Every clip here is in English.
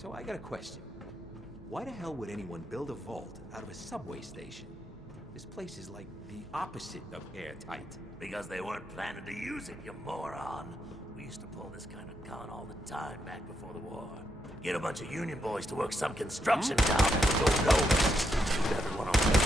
So I got a question. Why the hell would anyone build a vault out of a subway station? This place is like the opposite of airtight. Because they weren't planning to use it, you moron. We used to pull this kind of con all the time back before the war. Get a bunch of union boys to work some construction job and go nowhere. Shoot everyone on the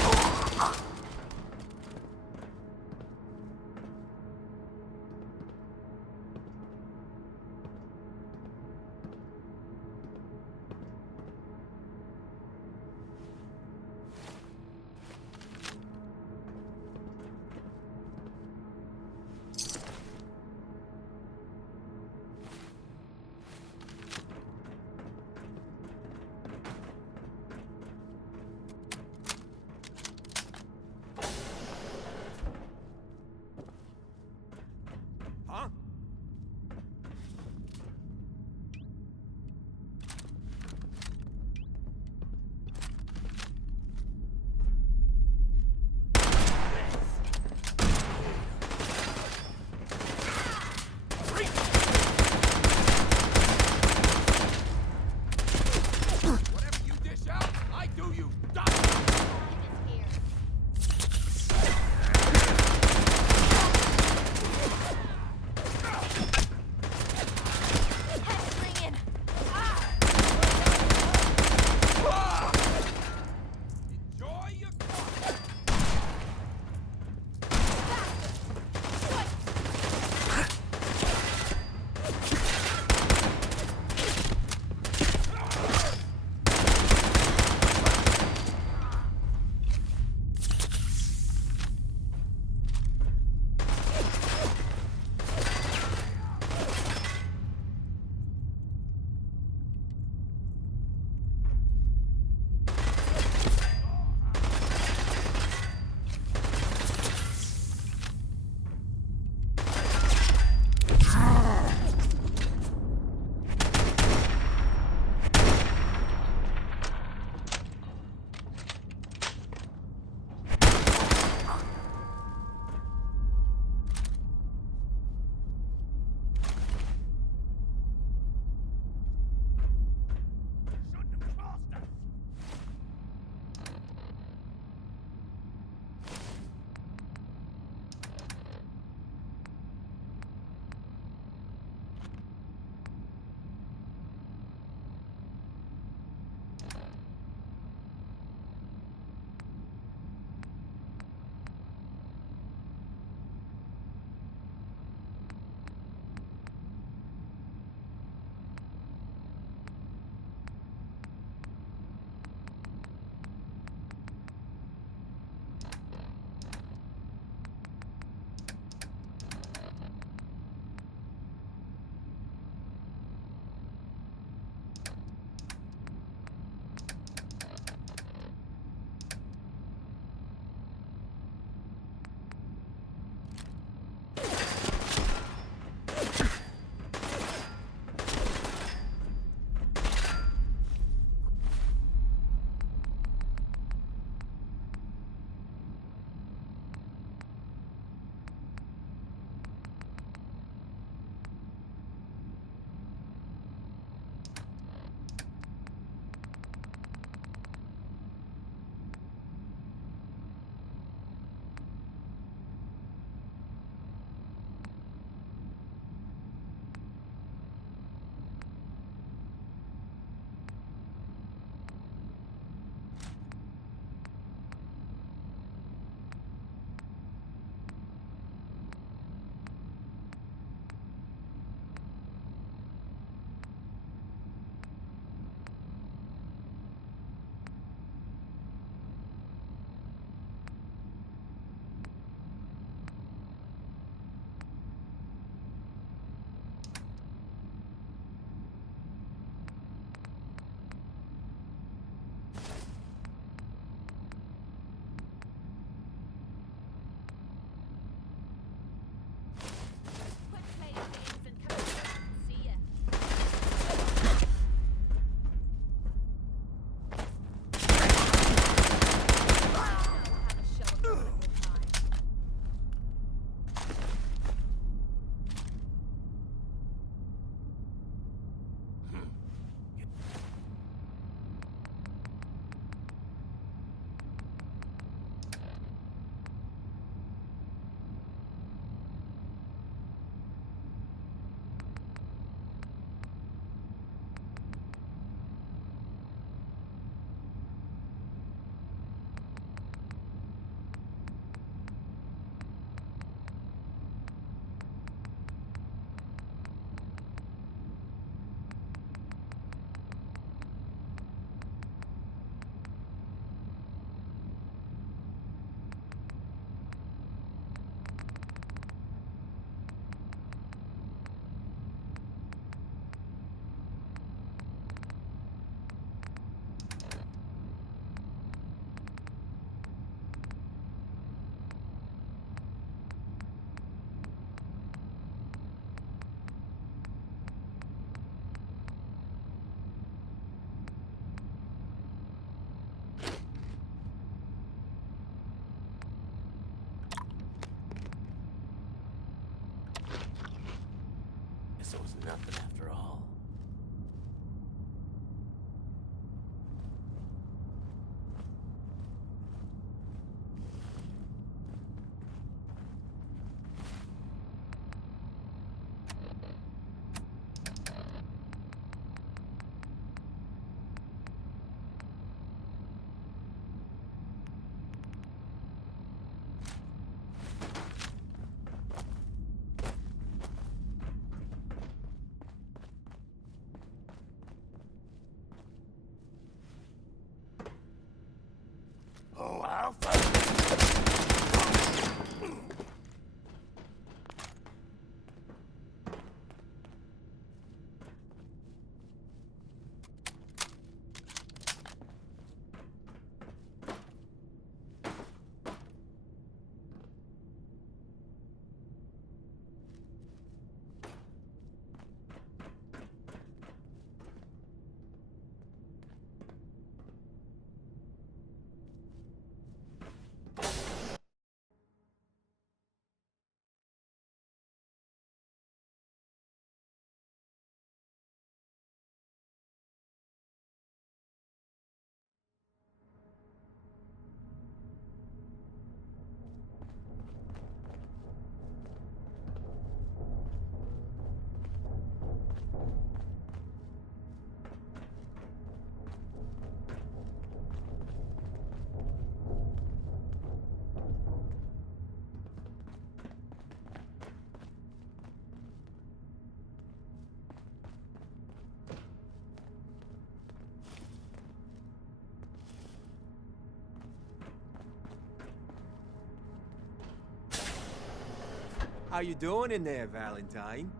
How you doing in there, Valentine?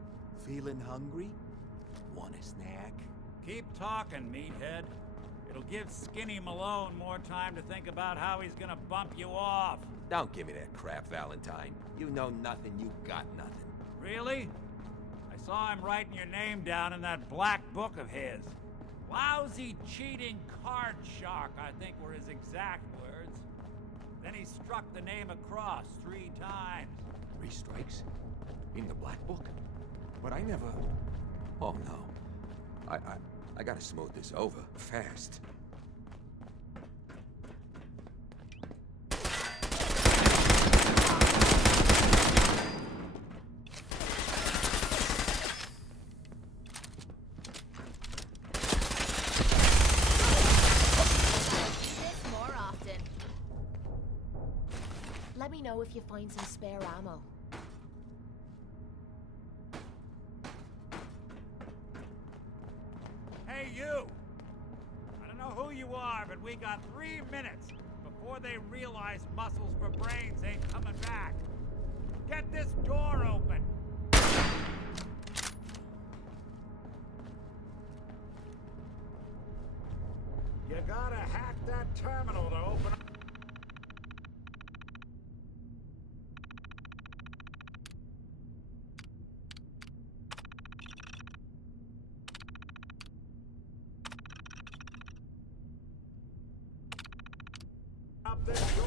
Feeling hungry? Want a snack? Keep talking, meathead. It'll give Skinny Malone more time to think about how he's gonna bump you off. Don't give me that crap, Valentine. You know nothing, you got nothing. Really? I saw him writing your name down in that black book of his. Lousy, cheating card shark, I think were his exact words. Then he struck the name across 3 times. 3 strikes? In the black book? But I never... Oh, no. I gotta smooth this over, fast. More often. Let me know if you find some spare ammo. Hey, you! I don't know who you are, but we got 3 minutes before they realize muscles for brains ain't coming back. Get this door open! You gotta hack that terminal to open up. This door.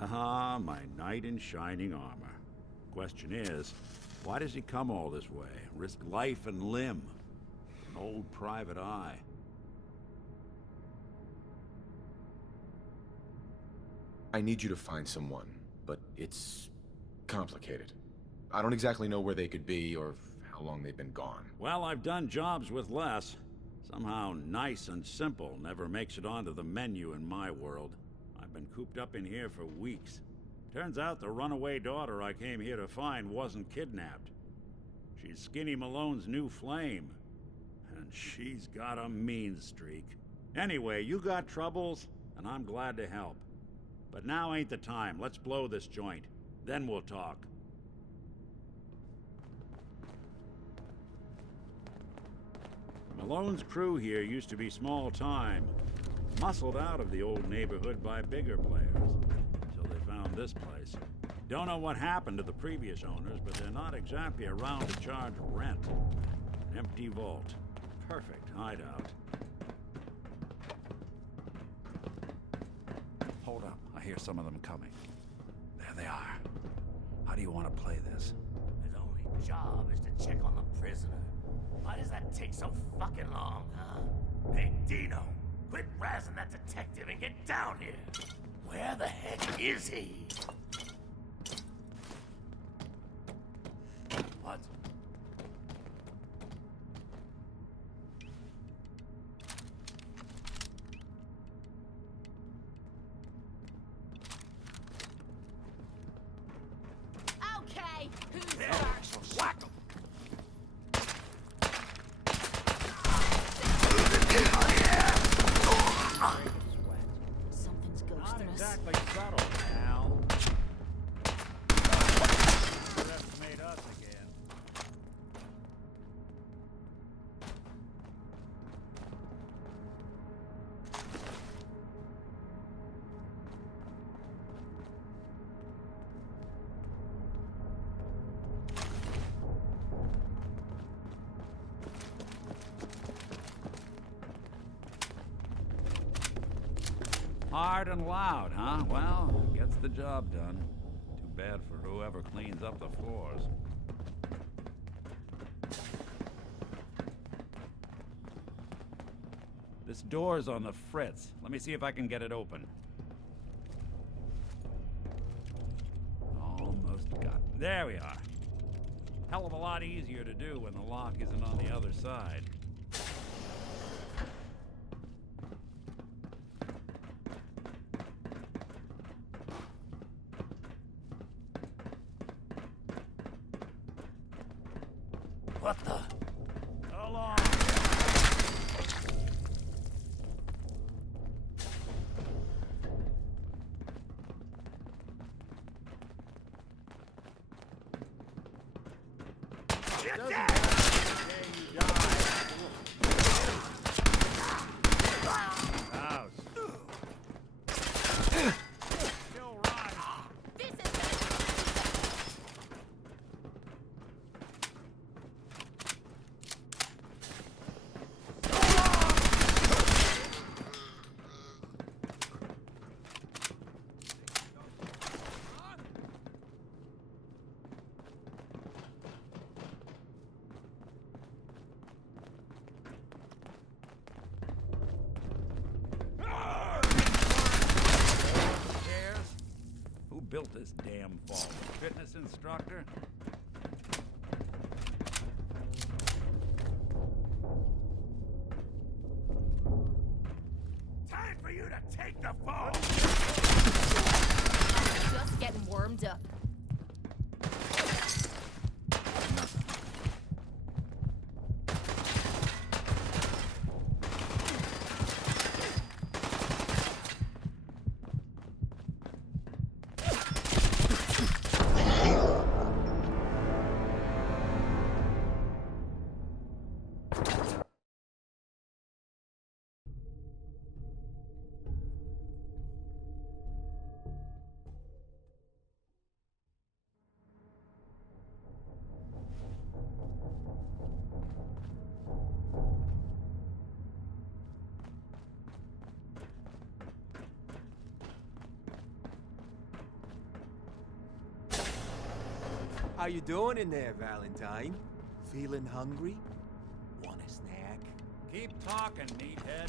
Ah, my knight in shining armor. Question is, why does he come all this way? Risk life and limb? An old private eye. I need you to find someone, but it's complicated. I don't exactly know where they could be or how long they've been gone. Well, I've done jobs with less. Somehow nice and simple never makes it onto the menu in my world. I've been cooped up in here for weeks. Turns out the runaway daughter I came here to find wasn't kidnapped. She's Skinny Malone's new flame. And she's got a mean streak. Anyway, you got troubles, and I'm glad to help. But now ain't the time. Let's blow this joint. Then we'll talk. Malone's crew here used to be small time. Muscled out of the old neighborhood by bigger players. Until they found this place. Don't know what happened to the previous owners, but they're not exactly around to charge rent. An empty vault. Perfect hideout. Hold up. I hear some of them coming. There they are. How do you want to play this? His only job is to check on the prisoner. Why does that take so fucking long, huh? Hey, Dino, quit razzing that detective and get down here. Where the heck is he? What? Okay, who's There, first? whack him. Something's Not ghosting us. exactly subtle, pal. That's made us again. Hard and loud, huh? Well, gets the job done. Too bad for whoever cleans up the floors. This door's on the fritz. Let me see if I can get it open. Almost got it. There we are. Hell of a lot easier to do when the lock isn't on the other side. What the? So long. built this damn vault? A fitness instructor? Time for you to take the fall! I'm just getting warmed up. How you doing in there, Valentine? Feeling hungry? Want a snack? Keep talking, meathead.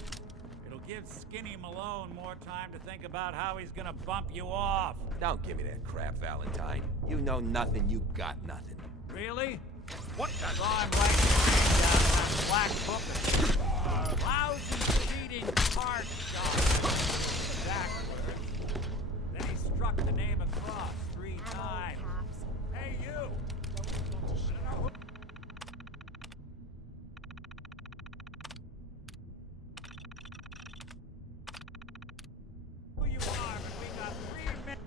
It'll give Skinny Malone more time to think about how he's gonna bump you off. Don't give me that crap, Valentine. You know nothing, you got nothing. Really? What the? I'm like down in that black book. Lousy cheating card shot. Exact words. Then he struck the name across 3 times. Hey, you! Who you are, but we got 3 minutes.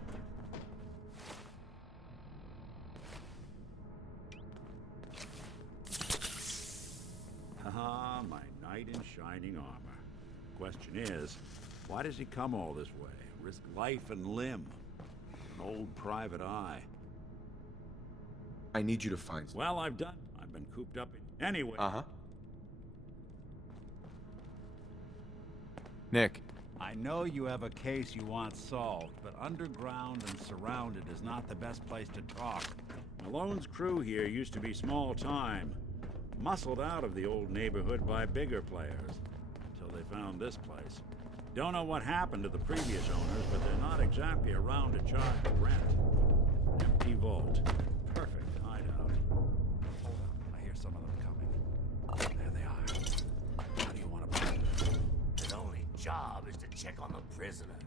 Haha, my knight in shining armor. Question is, why does he come all this way? Risk life and limb? An old private eye. I need you to find some. Well, I've been cooped up in... Anyway. Uh-huh. Nick. I know you have a case you want solved, but underground and surrounded is not the best place to talk. Malone's crew here used to be small time. Muscled out of the old neighborhood by bigger players. Until they found this place. Don't know what happened to the previous owners, but they're not exactly around to charge rent. Empty vault. Perfect hideout. Hold on, I hear some of them coming. There they are. How do you want to play? His only job is to check on the prisoner.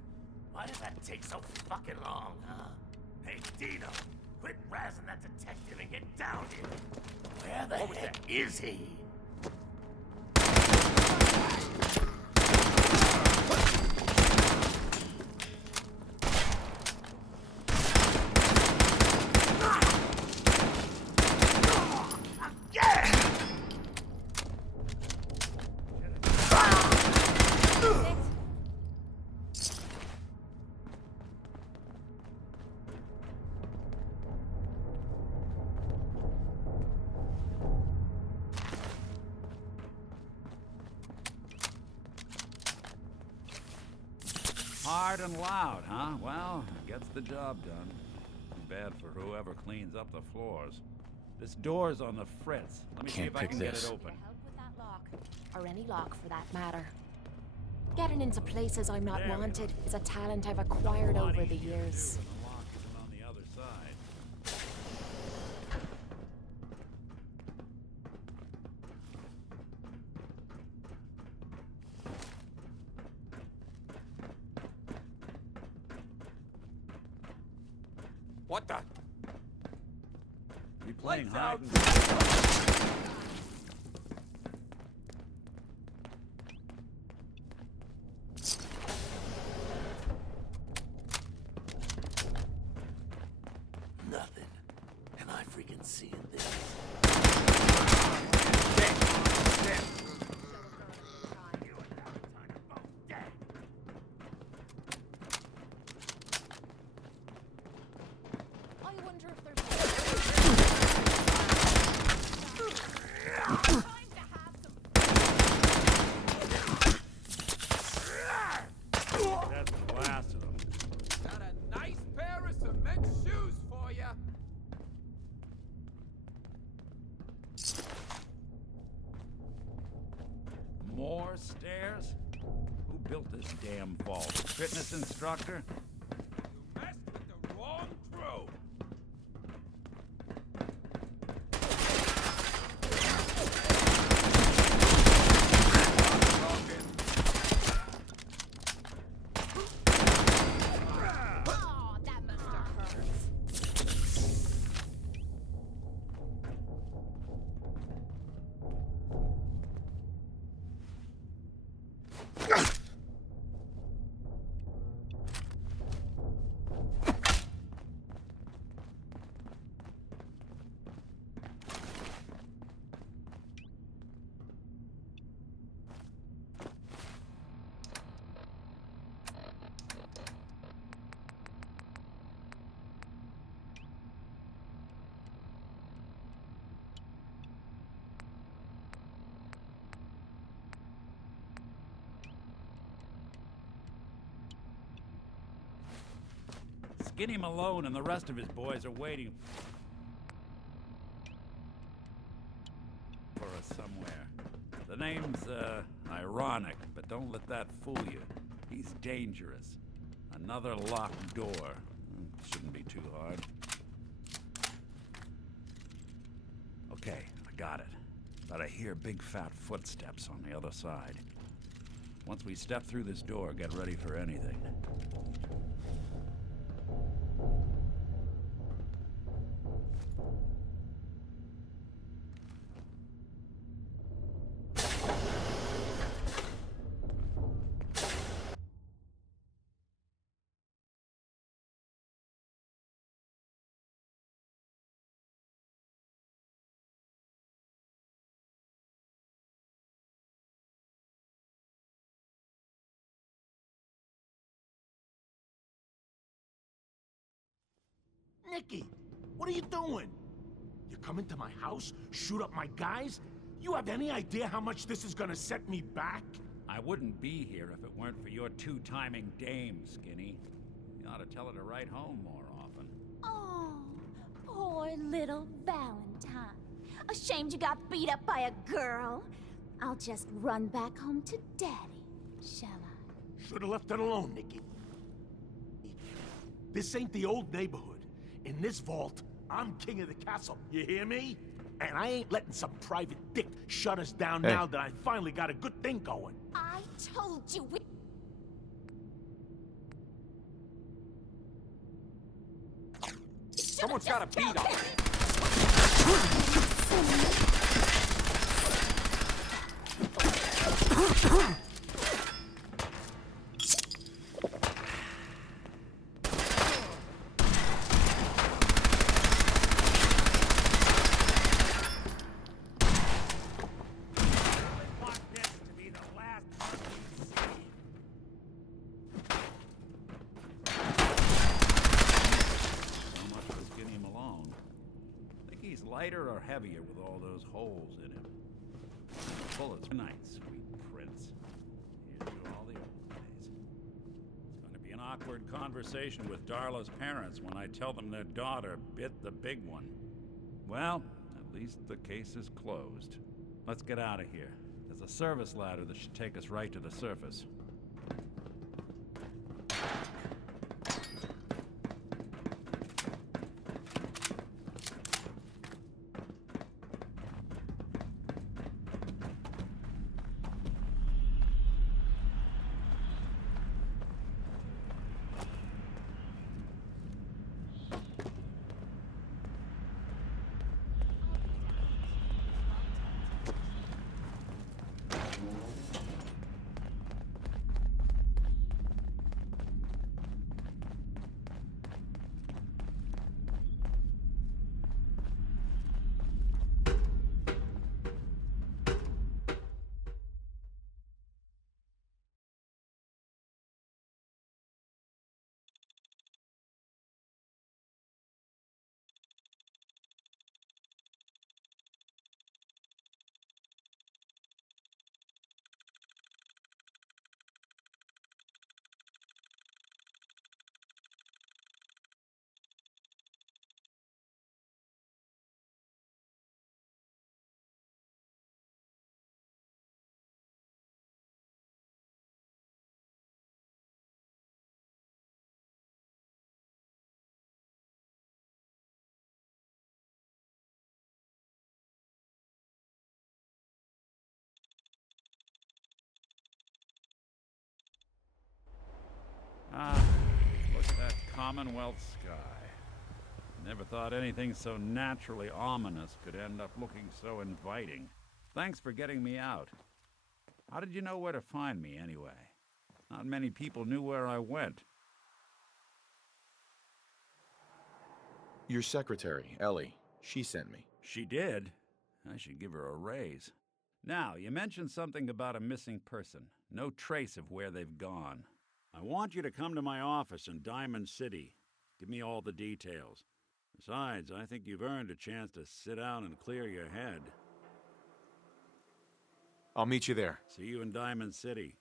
Why does that take so fucking long, huh? Hey, Dino, quit razzing that detective and get down here. Where the heck is he? Hard and loud, huh? Well, gets the job done. Too bad for whoever cleans up the floors. This door's on the fritz. Let me see if I can get it open. Help with that lock, or any lock for that matter. Getting into places I'm not wanted is a talent I've acquired over the years. The lock isn't on the other side. What the? You playing Lights hide out. and Nothing. Am I freaking seeing this? You and Valentine are both dead. I wonder if there's time to have some. that's the last of them. Got a nice pair of cement shoes for ya. More stairs? Who built this damn vault? Fitness instructor? You messed with the wrong Skinny Malone and the rest of his boys are waiting for us somewhere. The name's, ironic, but don't let that fool you. He's dangerous. Another locked door. Shouldn't be too hard. Okay, I got it. But I hear big fat footsteps on the other side. Once we step through this door, get ready for anything. Nicky, what are you doing? You come into my house, shoot up my guys? You have any idea how much this is gonna set me back? I wouldn't be here if it weren't for your two-timing dame, Skinny. You ought to tell her to write home more often. Oh, poor little Valentine. Ashamed you got beat up by a girl? I'll just run back home to Daddy, shall I? Should've left it alone, Nicky. This ain't the old neighborhood. In this vault, I'm king of the castle, you hear me? And I ain't letting some private dick shut us down now that I finally got a good thing going. I told you we... Someone's got a beat on it. Lighter or heavier with all those holes in him? Bullets. Good night, sweet prince. Here's to all the old days. It's going to be an awkward conversation with Darla's parents when I tell them their daughter bit the big one. Well, at least the case is closed. Let's get out of here. There's a service ladder that should take us right to the surface. Ah, look at that Commonwealth sky. Never thought anything so naturally ominous could end up looking so inviting. Thanks for getting me out. How did you know where to find me, anyway? Not many people knew where I went. Your secretary, Ellie, she sent me. She did? I should give her a raise. Now, you mentioned something about a missing person. No trace of where they've gone. I want you to come to my office in Diamond City. Give me all the details. Besides, I think you've earned a chance to sit down and clear your head. I'll meet you there. See you in Diamond City.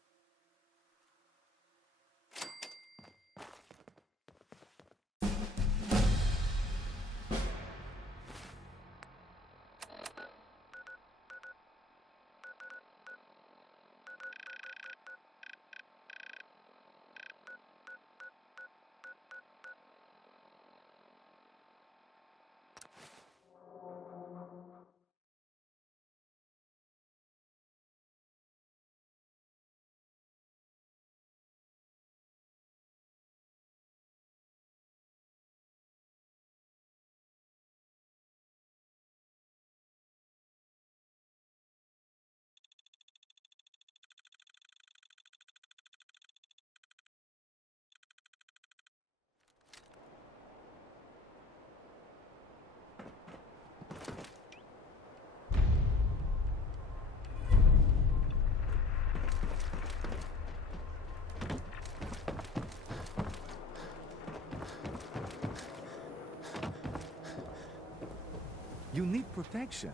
You need protection.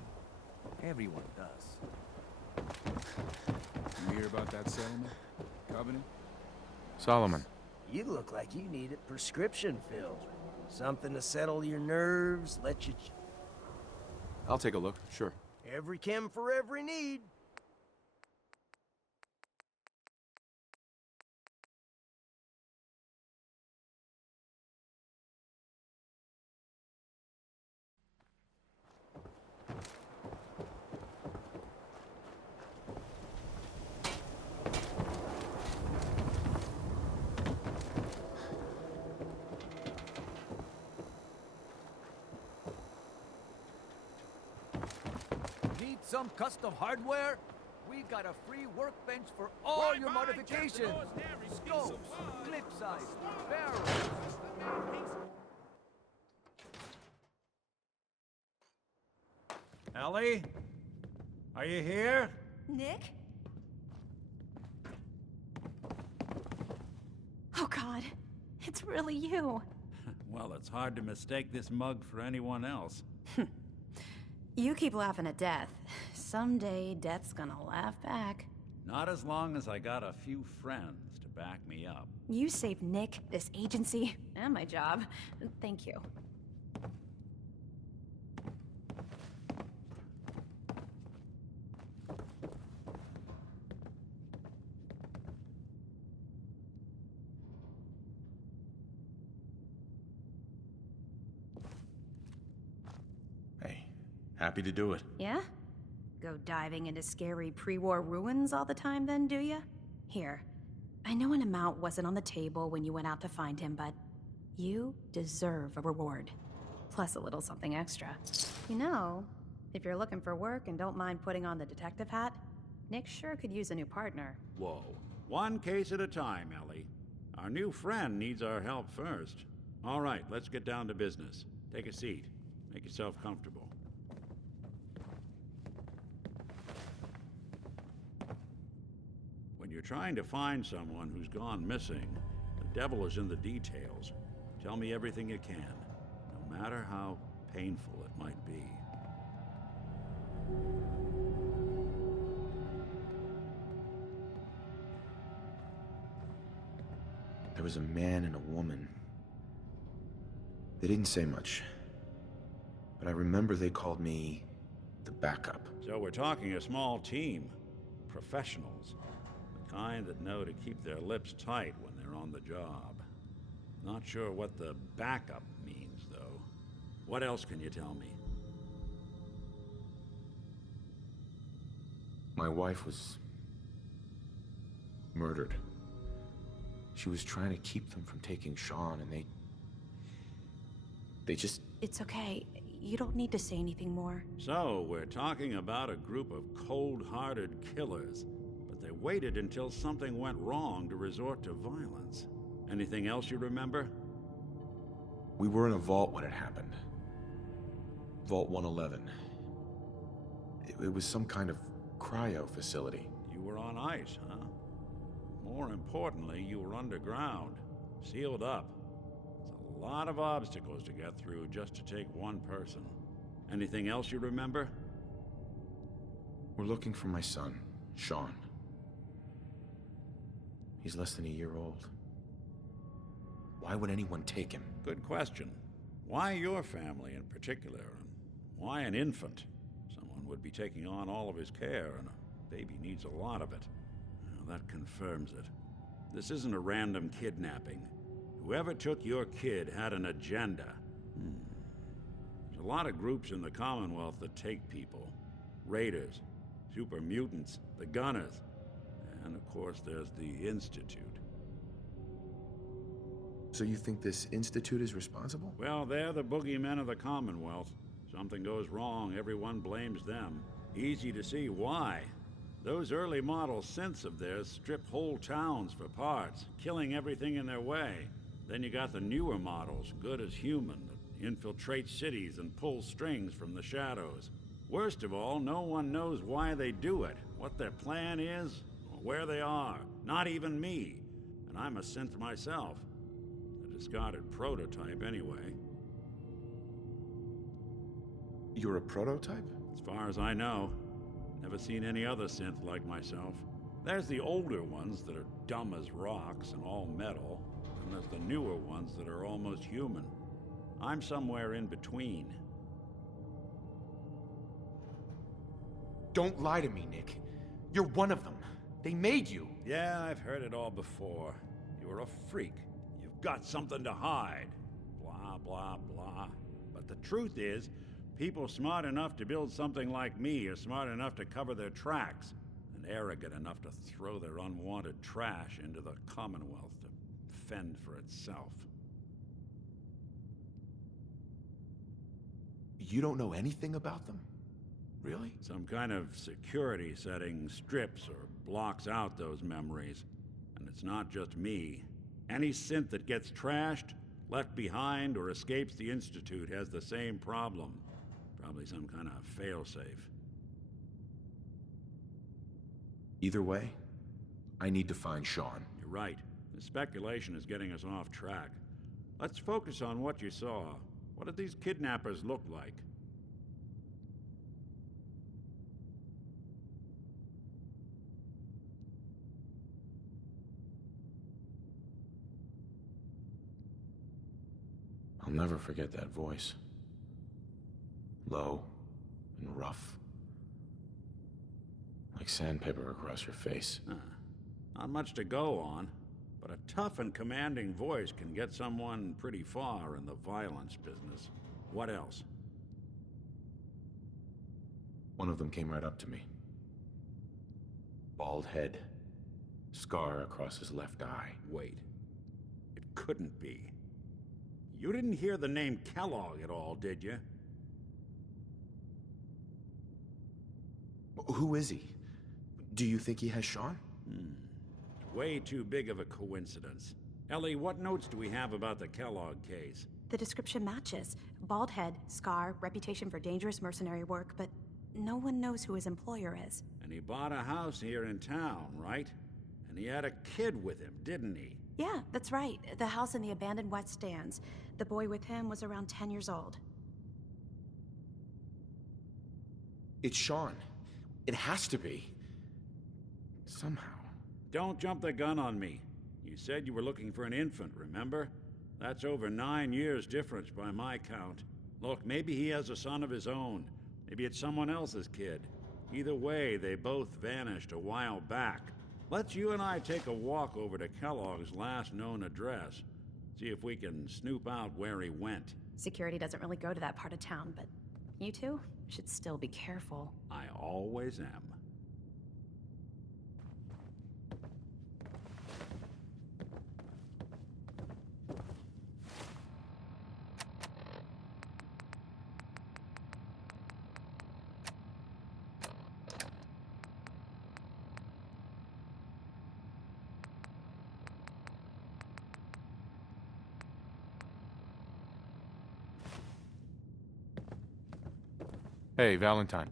Everyone does. You hear about that settlement? Covenant? Solomon. You look like you need a prescription filled. Something to settle your nerves, let you... I'll take a look, sure. Every chem for every need. Need some custom hardware? We've got a free workbench for all your modifications. Scopes, clip size, barrels. Ellie? Are you here? Nick? Oh God, it's really you. Well, it's hard to mistake this mug for anyone else. You keep laughing at death. Someday, death's gonna laugh back. Not as long as I got a few friends to back me up. You saved Nick, this agency, and my job. Thank you. Hey, happy to do it. Yeah? Go diving into scary pre-war ruins all the time then, do ya? Here, I know an amount wasn't on the table when you went out to find him, but you deserve a reward. Plus a little something extra. You know, if you're looking for work and don't mind putting on the detective hat, Nick sure could use a new partner. Whoa. One case at a time, Ellie. Our new friend needs our help first. All right, let's get down to business. Take a seat. Make yourself comfortable. When you're trying to find someone who's gone missing, the devil is in the details. Tell me everything you can, no matter how painful it might be. There was a man and a woman. They didn't say much, but I remember they called me the backup. So we're talking a small team. Professionals. The kind that know to keep their lips tight when they're on the job. Not sure what the backup means, though. What else can you tell me? My wife was murdered. She was trying to keep them from taking Sean, and they just... It's okay. You don't need to say anything more. So, we're talking about a group of cold-hearted killers, but They waited until something went wrong to resort to violence. Anything else you remember? We were in a vault when it happened. Vault 111. It was some kind of cryo facility. You were on ice, huh? More importantly, you were underground, sealed up. It's a lot of obstacles to get through just to take one person. Anything else you remember? We're looking for my son, Sean. He's less than a year old. Why would anyone take him? Good question. Why your family in particular? And why an infant? Someone would be taking on all of his care, and a baby needs a lot of it. Well, that confirms it. This isn't a random kidnapping. Whoever took your kid had an agenda. There's a lot of groups in the Commonwealth that take people. Raiders, super mutants, the Gunners, and of course there's the Institute. So you think this Institute is responsible? Well, they're the boogeymen of the Commonwealth. Something goes wrong, everyone blames them. Easy to see why. Those early model synths of theirs strip whole towns for parts, killing everything in their way. Then you got the newer models, good as human, that infiltrate cities and pull strings from the shadows. Worst of all, no one knows why they do it, what their plan is, or where they are. Not even me. And I'm a synth myself. A discarded prototype, anyway. You're a prototype? As far as I know. Never seen any other synth like myself. There's the older ones that are dumb as rocks and all metal, and there's the newer ones that are almost human. I'm somewhere in between. Don't lie to me, Nick. You're one of them. They made you. Yeah, I've heard it all before. You're a freak. You've got something to hide. Blah, blah, blah. But the truth is, people smart enough to build something like me are smart enough to cover their tracks, and arrogant enough to throw their unwanted trash into the Commonwealth to fend for itself. You don't know anything about them? Really? Some kind of security setting strips or blocks out those memories. And it's not just me. Any synth that gets trashed, left behind, or escapes the Institute has the same problem. Probably some kind of failsafe. Either way, I need to find Sean. You're right. The speculation is getting us off track. Let's focus on what you saw. What did these kidnappers look like? I'll never forget that voice. Low and rough. Like sandpaper across your face. Not much to go on, but a tough and commanding voice can get someone pretty far in the violence business. What else? One of them came right up to me. Bald head. Scar across his left eye. Wait. It couldn't be. You didn't hear the name Kellogg at all, did you? Who is he? Do you think he has Sean? Way too big of a coincidence. Ellie, what notes do we have about the Kellogg case? The description matches. Bald head, scar, reputation for dangerous mercenary work, but no one knows who his employer is. And he bought a house here in town, right? And he had a kid with him, didn't he? Yeah, that's right. The house in the abandoned West Stands. The boy with him was around 10 years old. It's Sean. It has to be. Somehow. Don't jump the gun on me. You said you were looking for an infant, remember? That's over 9 years difference by my count. Look, maybe he has a son of his own. Maybe it's someone else's kid. Either way, they both vanished a while back. Let's you and I take a walk over to Kellogg's last known address. See if we can snoop out where he went. Security doesn't really go to that part of town, but you two should still be careful. I always am. Hey, Valentine.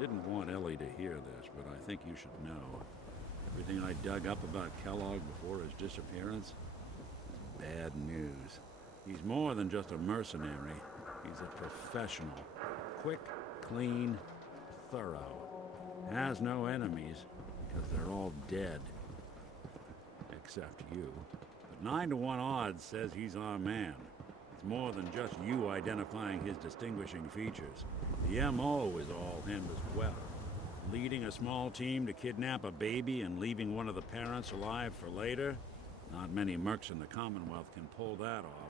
I didn't want Ellie to hear this, but I think you should know. Everything I dug up about Kellogg before his disappearance is bad news. He's more than just a mercenary. He's a professional. Quick, clean, thorough. Has no enemies, because they're all dead. Except you. But 9 to 1 odds says he's our man. It's more than just you identifying his distinguishing features. The M.O. is all him as well. Leading a small team to kidnap a baby and leaving one of the parents alive for later? Not many mercs in the Commonwealth can pull that off.